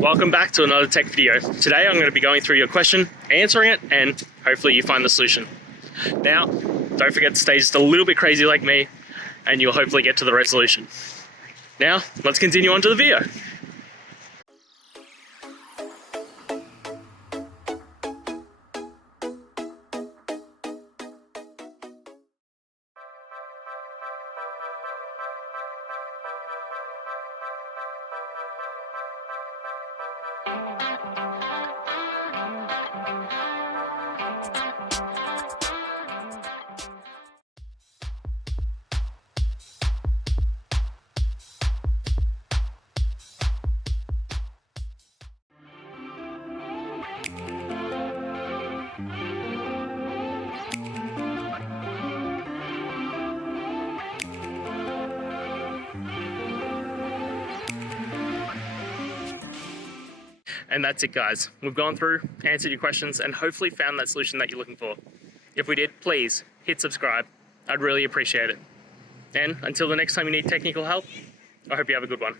Welcome back to another tech video. Today I'm going to be going through your question, answering it, and hopefully you find the solution. Now, don't forget to stay just a little bit crazy like me, and you'll hopefully get to the resolution. Now, let's continue on to the video. And that's it, guys. We've gone through, answered your questions, and hopefully found that solution that you're looking for. If we did, please hit subscribe. I'd really appreciate it. And until the next time you need technical help, I hope you have a good one.